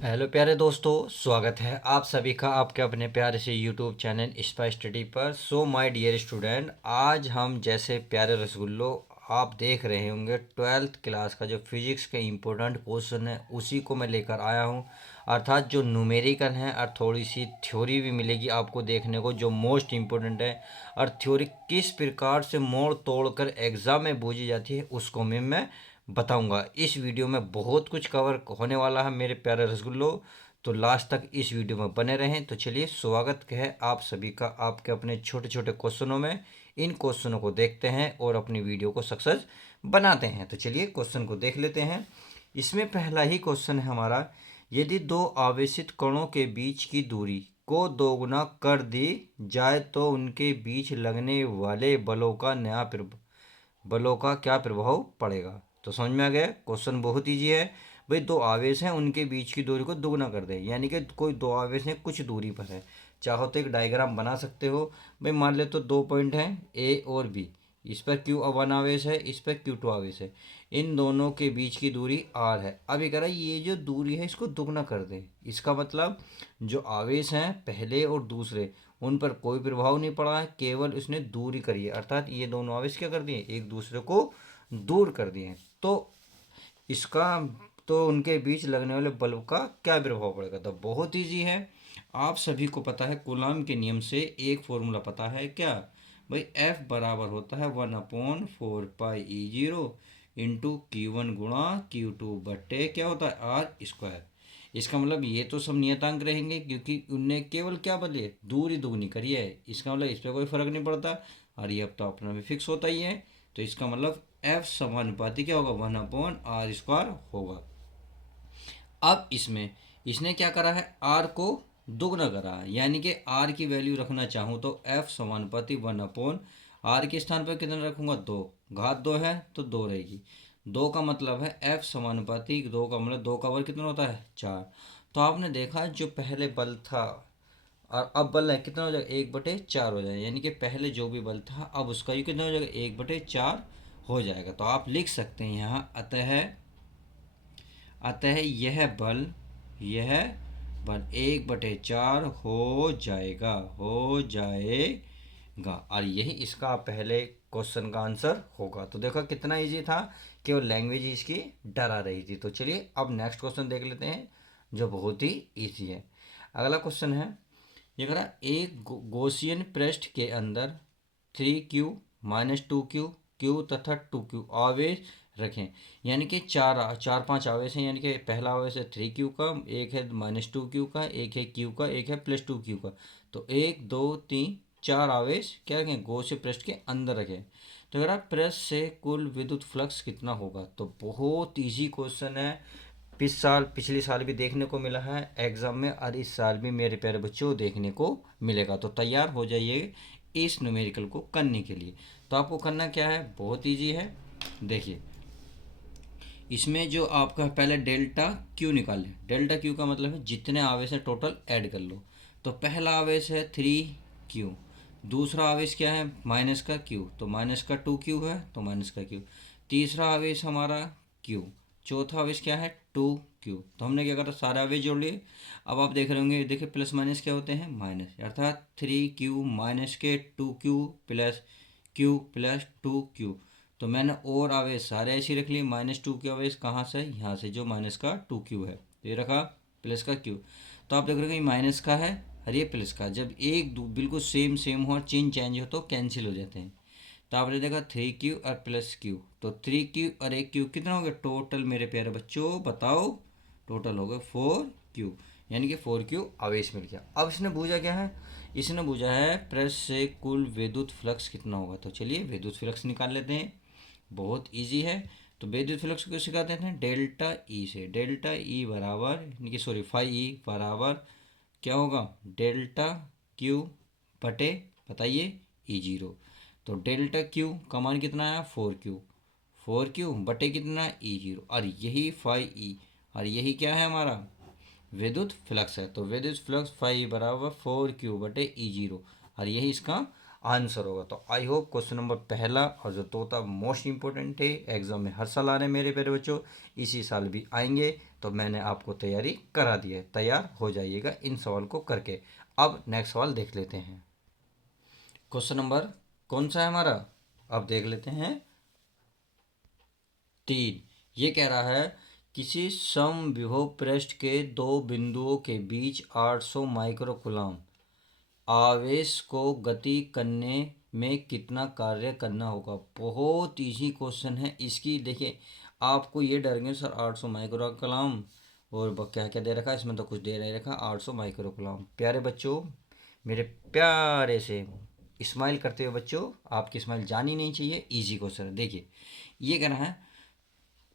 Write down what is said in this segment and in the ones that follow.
Hello प्यारे दोस्तों, स्वागत है आप सभी का आपके अपने प्यारे से यूट्यूब चैनल स्पाई स्टडी पर। सो माय डियर स्टूडेंट, आज हम जैसे प्यारे रसगुल्लो आप देख रहे होंगे 12th क्लास का जो फिजिक्स के इम्पोर्टेंट क्वेश्चन है उसी को मैं लेकर आया हूँ। अर्थात जो न्यूमेरिकल है और थोड़ी सी थ्योरी भी मिलेगी आपको देखने को जो मोस्ट इम्पोर्टेंट है। और थ्योरी किस प्रकार से मोड़ तोड़ कर एग्ज़ाम में पूछी जाती है उसको मैं बताऊंगा। इस वीडियो में बहुत कुछ कवर होने वाला है मेरे प्यारे रसगुल्लो, तो लास्ट तक इस वीडियो में बने रहें। तो चलिए, स्वागत है आप सभी का आपके अपने छोटे छोटे क्वेश्चनों में। इन क्वेश्चनों को देखते हैं और अपनी वीडियो को सक्सेस बनाते हैं। तो चलिए क्वेश्चन को देख लेते हैं। इसमें पहला ही क्वेश्चन है हमारा, यदि दो आवेशित कणों के बीच की दूरी को दोगुना कर दी जाए तो उनके बीच लगने वाले बलों का क्या प्रभाव पड़ेगा। तो समझ में आ गया, क्वेश्चन बहुत ईजी है। भाई, दो आवेश हैं, उनके बीच की दूरी को दोगुना कर दे, यानी कि कोई दो आवेश हैं कुछ दूरी पर है। चाहो तो एक डायग्राम बना सकते हो। भाई मान ले तो दो पॉइंट हैं ए और बी, इस पर Q1 आवेश है, इस पर Q2 आवेश है। इन दोनों के बीच की दूरी R है। अब ये कह रहा है ये जो दूरी है इसको दुगना कर दे। इसका मतलब जो आवेश हैं पहले और दूसरे, उन पर कोई प्रभाव नहीं पड़ा है, केवल उसने दूरी करी है। अर्थात ये दोनों आवेश क्या कर दिए, एक दूसरे को दूर कर दिए। तो इसका तो उनके बीच लगने वाले बल्ब का क्या प्रभाव पड़ेगा। तो बहुत ईजी है, आप सभी को पता है कूलॉम के नियम से एक फॉर्मूला पता है क्या। भाई F बराबर होता है 1/4 पाई E0 इंटू Q1 गुणा Q2 बट्टे क्या होता है आर स्क्वायर। इसका मतलब ये तो सब नियतांक रहेंगे क्योंकि उनने केवल क्या बदले, दूरी दुगनी करी है। इसका मतलब इस पर कोई फर्क नहीं पड़ता और ये अब तो अपना भी फिक्स होता ही है। तो इसका मतलब F समानुपाती क्या होगा, 1/r² होगा। अब इसमें इसने क्या करा है, R को दुगना करा है, यानी कि R की वैल्यू रखना चाहूँ तो F समानुपाती 1/r के स्थान पर कितना रखूँगा, दो। घात दो है तो दो रहेगी। दो का मतलब है F समानुपाती दो का मतलब दो का वर्ग कितना होता है, चार। तो आपने देखा जो पहले बल था और अब बल है कितना हो जाएगा, 1/4 हो जाएगा। यानी कि पहले जो भी बल था अब उसका ये कितना हो जाएगा, 1/4 हो जाएगा। तो आप लिख सकते हैं यहाँ अतः अतः यह बल 1/4 हो जाएगा और यही इसका पहले क्वेश्चन का आंसर होगा। तो देखो कितना इजी था, केवल लैंग्वेज इसकी डरा रही थी। तो चलिए अब नेक्स्ट क्वेश्चन देख लेते हैं जो बहुत ही इजी है। अगला क्वेश्चन है, ये कह रहा एक गौसियन पृष्ठ के अंदर 3Q-2Q Q तथा 2Q आवेश रखें। यानी कि चार चार पांच आवेश हैं। यानी कि पहला आवेश है 3Q का, एक है -2Q का, एक है Q का, एक है +2Q का। तो 1 2 3 4 आवेश क्या रखें, गौसीय पृष्ठ के अंदर रखें। तो अगर आप पृष्ठ से कुल विद्युत फ्लक्स कितना होगा। तो बहुत ईजी क्वेश्चन है, पिछले साल भी देखने को मिला है एग्जाम में और इस साल भी मेरे प्यारे बच्चों देखने को मिलेगा। तो तैयार हो जाइए इस न्यूमेरिकल को करने के लिए। तो आपको करना क्या है, बहुत इजी है। देखिए इसमें जो आपका पहले डेल्टा क्यू निकाल लें। डेल्टा क्यू का मतलब है जितने आवेश हैं टोटल ऐड कर लो। तो पहला आवेश है 3Q, दूसरा आवेश क्या है माइनस का Q, तो माइनस का 2Q है तो माइनस का Q। तीसरा आवेश हमारा Q, चौथा आवेश क्या है 2Q। तो हमने क्या करा, सारे आवेश जोड़ लिए। अब आप देख रहे होंगे, देखिए प्लस माइनस क्या होते हैं, माइनस, अर्थात 3Q माइनस के 2Q plus Q plus 2Q। तो मैंने और आवेश सारे ऐसे ही रख लिए। -2 के आवेश कहाँ से, यहाँ से जो माइनस का 2Q है, तो ये रखा प्लस का Q। तो आप देख रहे हो कि माइनस का है और ये प्लस का, जब एक बिल्कुल सेम सेम हो और चिन्ह चेंज हो तो कैंसिल हो जाते हैं। तो आपने देखा 3Q और प्लस Q, तो 3Q और 1Q कितना हो गया टोटल मेरे प्यारे बच्चों, बताओ टोटल हो गए 4Q। यानी कि 4Q आवेश मिल गया। अब इसने पूछा क्या है, इसने पूछा है प्रेस से कुल विद्युत फ्लक्स कितना होगा। तो चलिए विद्युत फ्लक्स निकाल लेते हैं, बहुत इजी है। तो विद्युत फ्लक्स को सिखा देते हैं डेल्टा ई से। डेल्टा ई बराबर यानी कि सॉरी फाई ई बराबर क्या होगा, डेल्टा क्यू बटे बताइए E0। तो डेल्टा क्यू का मान कितना है 4Q बटे कितना E0 और यही फाई ई और यही क्या है हमारा विद्युत फ्लक्स है। तो विद्युत फ्लक्स फाई बराबर 4Q बटे E0 और यही इसका आंसर होगा। तो आई होप क्वेश्चन नंबर पहला और जो तोता मोस्ट इंपॉर्टेंट है, एग्जाम में हर साल आ रहे हैं मेरे प्यारे बच्चों, इसी साल भी आएंगे, तो मैंने आपको तैयारी करा दी है, तैयार हो जाइएगा इन सवाल को करके। अब नेक्स्ट सवाल देख लेते हैं। क्वेश्चन नंबर कौन सा है हमारा, अब देख लेते हैं 3। ये कह रहा है किसी समविभव पृष्ठ के दो बिंदुओं के बीच 800 माइक्रोकूलम आवेश को गति करने में कितना कार्य करना होगा। बहुत इजी क्वेश्चन है। इसकी देखिए, आपको ये डरेंगे सर 800 माइक्रोकूलम और क्या क्या दे रखा है इसमें, तो कुछ दे नहीं रखा। 800 माइक्रोकूलम, प्यारे बच्चों, मेरे प्यारे से स्माइल करते हुए बच्चों, आपकी स्माइल जानी नहीं चाहिए। इजी क्वेश्चन है। देखिए ये कहना है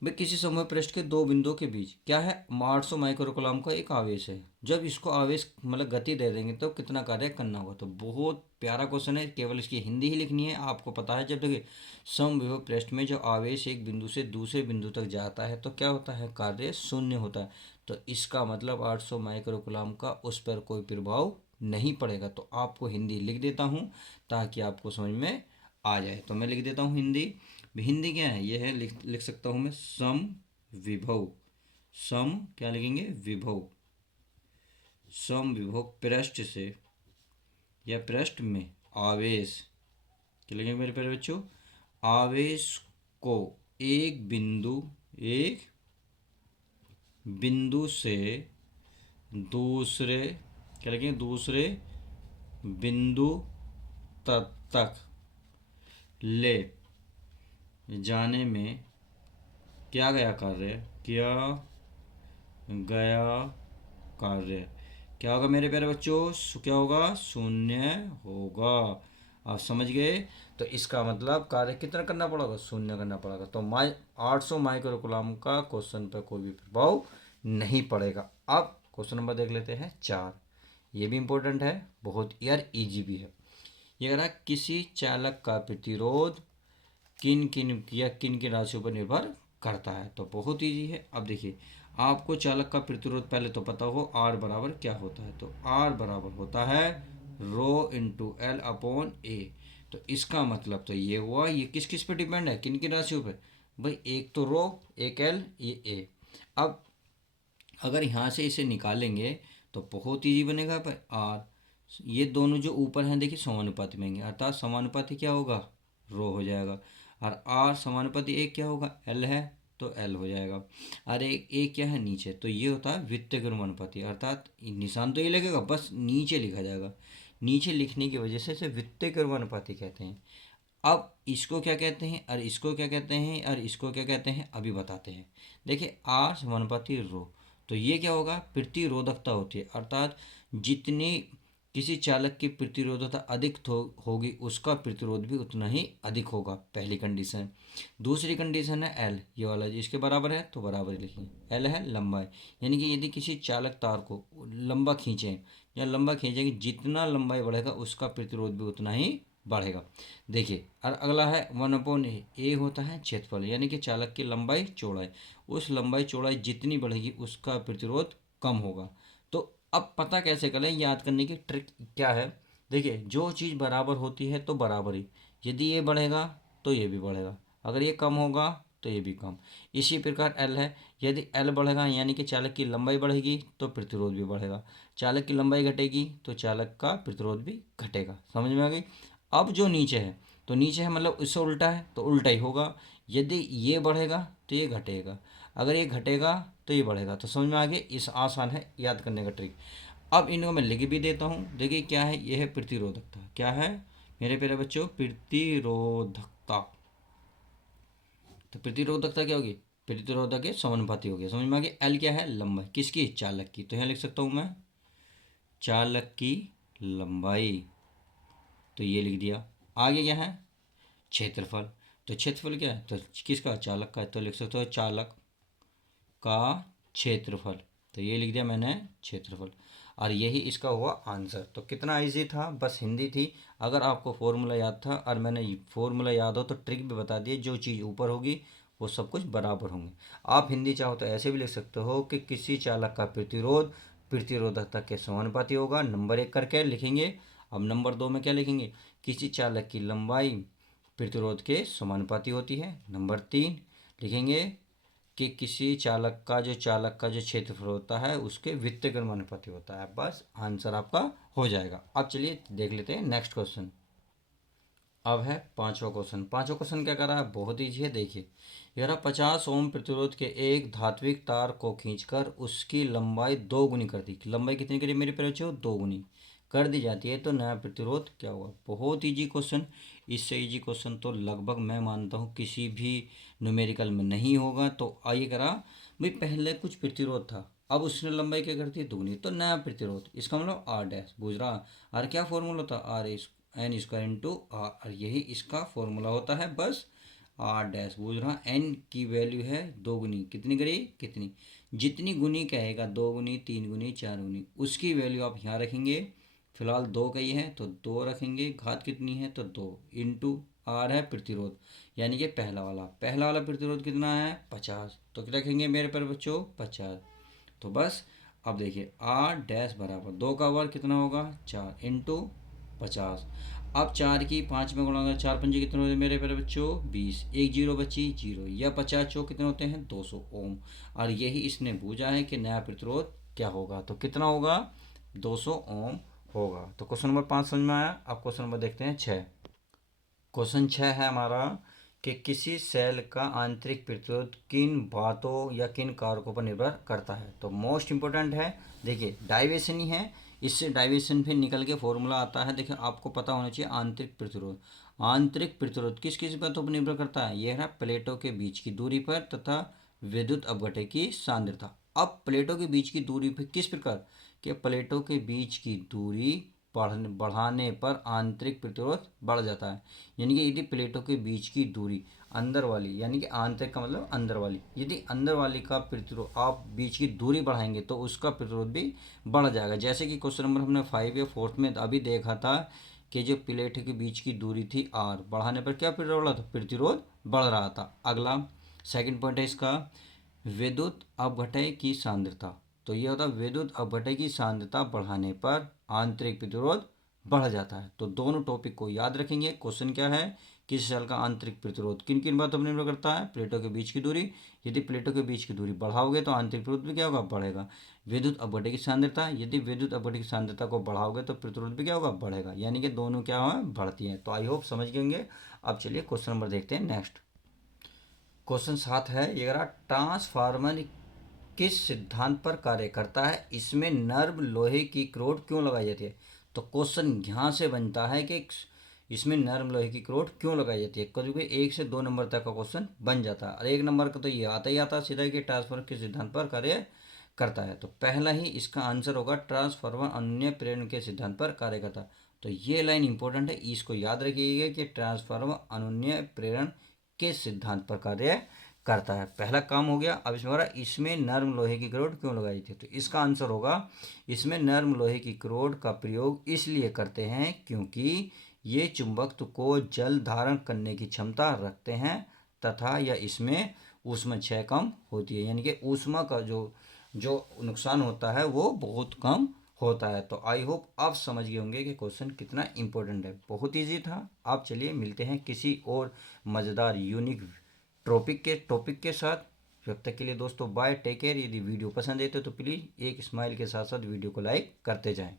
भाई किसी समय पृष्ठ के दो बिंदुओं के बीच क्या है, 800 माइक्रोकूलम का एक आवेश है। जब इसको आवेश मतलब गति दे देंगे तो कितना कार्य करना होगा। तो बहुत प्यारा क्वेश्चन है, केवल इसकी हिंदी ही लिखनी है। आपको पता है जब देखिए समविभव पृष्ठ में जो आवेश एक बिंदु से दूसरे बिंदु तक जाता है तो क्या होता है, कार्य शून्य होता है। तो इसका मतलब 800 माइक्रोकूलम का उस पर कोई प्रभाव नहीं पड़ेगा। तो आपको हिंदी लिख देता हूँ ताकि आपको समझ में आ जाए। तो मैं लिख देता हूँ हिंदी। हिंदी क्या है, यह है, लिख सकता हूँ मैं सम विभव। सम क्या लिखेंगे, विभव। सम विभव पृष्ठ से या पृष्ठ में आवेश, क्या लिखेंगे मेरे प्यारे बच्चों, आवेश को एक बिंदु से दूसरे, क्या लिखेंगे, दूसरे बिंदु तक ले जाने में क्या गया कार्य, क्या होगा मेरे प्यारे बच्चों, क्या होगा, शून्य होगा। आप समझ गए। तो इसका मतलब कार्य कितना करना पड़ेगा, शून्य करना पड़ेगा। तो 800 माइक्रोकूलम का क्वेश्चन पर कोई भी प्रभाव नहीं पड़ेगा। अब क्वेश्चन नंबर देख लेते हैं 4। ये भी इंपॉर्टेंट है, बहुत यार इजी भी है। ये कह रहा है किसी चालक का प्रतिरोध किन किन राशियों पर निर्भर करता है। तो बहुत ईजी है। अब देखिए, आपको चालक का प्रतिरोध पहले तो पता हो, आर बराबर क्या होता है। तो आर बराबर होता है रो इंटू एल अपॉन ए। तो इसका मतलब तो ये हुआ, ये किस किस पे डिपेंड है, किन राशियों पर भाई, एक तो रो, एक एल, ये ए। अब अगर यहाँ से इसे निकालेंगे तो बहुत ईजी बनेगा भाई। आर, ये दोनों जो ऊपर हैं देखिए समानुपाती में, अर्थात समानुपाती क्या होगा, रो हो जाएगा। और आर समानुपाती एक क्या होगा, एल है, तो एल हो जाएगा। और एक क्या है नीचे, तो ये होता है वित्तीय अनुपाती, अर्थात निशान तो ये लगेगा, बस नीचे लिखा जाएगा। नीचे लिखने की वजह से इसे वित्तीय अनुपाती कहते हैं। अब इसको क्या कहते हैं और इसको क्या कहते हैं और इसको क्या कहते हैं, अभी बताते हैं। देखिए आर समानुपाती रो, तो ये क्या होगा, प्रतिरोधकता होती है, अर्थात जितनी किसी चालक की प्रतिरोधकता अधिक होगी उसका प्रतिरोध भी उतना ही अधिक होगा, पहली कंडीशन। दूसरी कंडीशन है एल, ये वाला जिसके बराबर है तो बराबर लिखिए। एल है लंबाई, यानी कि यदि किसी चालक तार को लंबा खींचें या लंबा खींचेंगे, जितना लंबाई बढ़ेगा उसका प्रतिरोध भी उतना ही बढ़ेगा। देखिए और अगला है 1/a। ए होता है क्षेत्रफल, यानी कि चालक की लंबाई चौड़ाई, उस लंबाई चौड़ाई जितनी बढ़ेगी उसका प्रतिरोध कम होगा। तो अब पता कैसे करें, याद करने की ट्रिक क्या है, देखिए जो चीज़ बराबर होती है तो बराबर ही, यदि ये बढ़ेगा तो ये भी बढ़ेगा, अगर ये कम होगा तो ये भी कम। इसी प्रकार एल है, यदि एल बढ़ेगा यानी कि चालक की लंबाई बढ़ेगी तो प्रतिरोध भी बढ़ेगा, चालक की लंबाई घटेगी तो चालक का प्रतिरोध भी घटेगा। समझ में आ गई। अब जो नीचे है, तो नीचे है मतलब इससे उल्टा है तो उल्टा ही होगा, यदि ये बढ़ेगा तो ये घटेगा, अगर ये घटेगा तो ये बढ़ेगा। तो समझ में आ गया, इस आसान है याद करने का ट्रिक। अब इनको मैं लिख भी देता हूँ। देखिए क्या है, ये है प्रतिरोधकता, क्या है मेरे प्यारे बच्चों, प्रतिरोधकता। तो प्रतिरोधकता क्या होगी, प्रतिरोधक के समानुपाती हो गया। समझ में आ गया। एल क्या है, लंबाई किसकी, चालक की, तो यहाँ लिख सकता हूँ मैं चालक की लंबाई, तो ये लिख दिया। आगे क्या है, क्षेत्रफल, तो क्षेत्रफल क्या है, तो किसका, चालक का है, तो लिख सकते हो चालक का क्षेत्रफल, तो ये लिख दिया मैंने क्षेत्रफल। और यही इसका हुआ आंसर। तो कितना इजी था, बस हिंदी थी। अगर आपको फॉर्मूला याद था और मैंने फॉर्मूला याद हो तो ट्रिक भी बता दिए, जो चीज़ ऊपर होगी वो सब कुछ बराबर होंगे। आप हिंदी चाहो तो ऐसे भी लिख सकते हो कि किसी चालक का प्रतिरोध प्रतिरोधकता के समानुपाती होगा, नंबर 1 करके लिखेंगे। अब नंबर 2 में क्या लिखेंगे, किसी चालक की लंबाई प्रतिरोध के समानुपाती होती है। नंबर 3 लिखेंगे कि किसी चालक का जो क्षेत्रफल होता है उसके वित्तीय के अनुपाती होता है। बस आंसर आपका हो जाएगा। अब चलिए देख लेते हैं नेक्स्ट क्वेश्चन। अब है पांचवा क्वेश्चन। पांचवा क्वेश्चन क्या कर रहा है, बहुत ईजी है। देखिए यार 50 ओम प्रतिरोध के एक धात्विक तार को खींचकर उसकी लंबाई 2 गुनी कर दी। लंबाई कितनी करी मेरे प्यारे बच्चों, 2 गुनी कर दी जाती है तो नया प्रतिरोध क्या होगा। बहुत ईजी क्वेश्चन। इससे ईजी क्वेश्चन तो लगभग मैं मानता हूँ किसी भी न्यूमेरिकल में नहीं होगा। तो आइए करा भाई, पहले कुछ प्रतिरोध था, अब उसने लंबाई क्या करती है, दुगनी, तो नया प्रतिरोध, इसका मतलब आर डैश। बुझ रहा, आर क्या फॉर्मूला था, R N square into R, यही इसका फॉर्मूला होता है। बस आर डैश बूझ रहा, एन की वैल्यू है 2 गुनी, कितनी करी, कितनी, जितनी गुनी कहेगा 2 गुनी, 3 गुनी, 4 गुनी, उसकी वैल्यू आप यहाँ रखेंगे। फिलहाल 2 कही है तो 2 रखेंगे, घात कितनी है तो 2 इंटू आर है प्रतिरोध, यानी कि पहला वाला प्रतिरोध कितना है 50, तो क्या रखेंगे मेरे पर बच्चों 50। तो बस अब देखिए आर डैश बराबर 2 का वर्ग कितना होगा 4 इंटू 50। अब 4 की 5 में गुणा करें, 4 पंजे कितने होते हैं मेरे प्यारे बच्चों 20, एक जीरो बची जीरो, या 50 चौक कितने होते हैं 200 ओम। और यही इसने पूछा है कि नया प्रतिरोध क्या होगा, तो कितना होगा 200 ओम होगा। तो क्वेश्चन नंबर 5 समझ में आया। अब क्वेश्चन नंबर देखते हैं 6। क्वेश्चन 6 है हमारा कि किसी सेल का आंतरिक प्रतिरोध किन बातों या किन कारकों पर निर्भर करता है। तो मोस्ट इंपॉर्टेंट है, देखिए डाइवेशन ही है, इससे डाइवेशन फिर निकल के फॉर्मूला आता है। देखिए आपको पता होना चाहिए आंतरिक प्रतिरोध किस किस बातों पर निर्भर करता है, यह है प्लेटों के बीच की दूरी पर तथा विद्युत अपघटन की सांद्रता। अब प्लेटों के बीच की दूरी पर किस प्रकार के, प्लेटों के बीच की दूरी बढ़ाने पर आंतरिक प्रतिरोध बढ़ जाता है। यानी कि यदि प्लेटों के बीच की दूरी अंदर वाली, यानी कि आंतरिक का मतलब अंदर वाली, यदि अंदर वाली का प्रतिरोध आप बीच की दूरी बढ़ाएंगे तो उसका प्रतिरोध भी बढ़ जाएगा। जैसे कि क्वेश्चन नंबर हमने 5 या 4 में अभी देखा था कि जो प्लेट के बीच की दूरी थी आर, बढ़ाने पर क्या प्रतिरोध बढ़ा था, प्रतिरोध बढ़ रहा था। अगला सेकंड पॉइंट है इसका विद्युत अपघटन की सांद्रता। तो ये होता है विद्युत अपघटन की सांद्रता बढ़ाने पर आंतरिक प्रतिरोध बढ़ जाता है। तो दोनों टॉपिक को याद रखेंगे। क्वेश्चन क्या है, किस सेल का आंतरिक प्रतिरोध किन किन बातों पर निर्भर करता है, प्लेटों के बीच की दूरी, यदि प्लेटों के बीच की दूरी बढ़ाओगे तो आंतरिक प्रतिरोध भी क्या होगा, बढ़ेगा। विद्युत अपघटन की सांद्रता, यदि विद्युत अपघटन की सांद्रता को बढ़ाओगे तो प्रतिरोध भी क्या होगा, बढ़ेगा। यानी कि दोनों क्या है, बढ़ती हैं। तो आई होप समझ गए होंगे। अब चलिए क्वेश्चन नंबर देखते हैं नेक्स्ट। क्वेश्चन 7 है, ये रहा ट्रांसफार्मर किस सिद्धांत पर कार्य करता है, इसमें नर्म लोहे की क्रोड क्यों लगाई जाती है। तो क्वेश्चन यहाँ से बनता है कि इसमें नर्म लोहे की क्रोड क्यों लगाई जाती है। कभी कभी 1 से 2 नंबर तक का क्वेश्चन बन जाता है, और 1 नंबर का तो ये आता ही आता सीधा कि ट्रांसफार्मर किस सिद्धांत पर कार्य करता है। तो पहला ही इसका आंसर होगा ट्रांसफार्मर अनन्य प्रेरण के सिद्धांत पर कार्य करता है। तो ये लाइन इंपॉर्टेंट है, इसको याद रखिएगा कि ट्रांसफार्मर अनन्य प्रेरण के सिद्धांत पर कार्य करता है। पहला काम हो गया। अब इसमें हमारा इसमें नर्म लोहे की क्रोड क्यों लगाई थी, तो इसका आंसर होगा इसमें नर्म लोहे की क्रोड का प्रयोग इसलिए करते हैं क्योंकि ये चुंबकत्व को जल धारण करने की क्षमता रखते हैं तथा या इसमें ऊष्मा क्षय कम होती है, यानी कि ऊष्मा का जो जो नुकसान होता है वो बहुत कम होता है। तो आई होप आप समझ गए होंगे कि क्वेश्चन कितना इंपॉर्टेंट है। बहुत इजी था। आप चलिए मिलते हैं किसी और मज़ेदार यूनिक टॉपिक के साथ। जब तक के लिए दोस्तों बाय, टेक केयर। यदि वीडियो पसंद है तो प्लीज़ एक स्माइल के साथ साथ वीडियो को लाइक करते जाएं।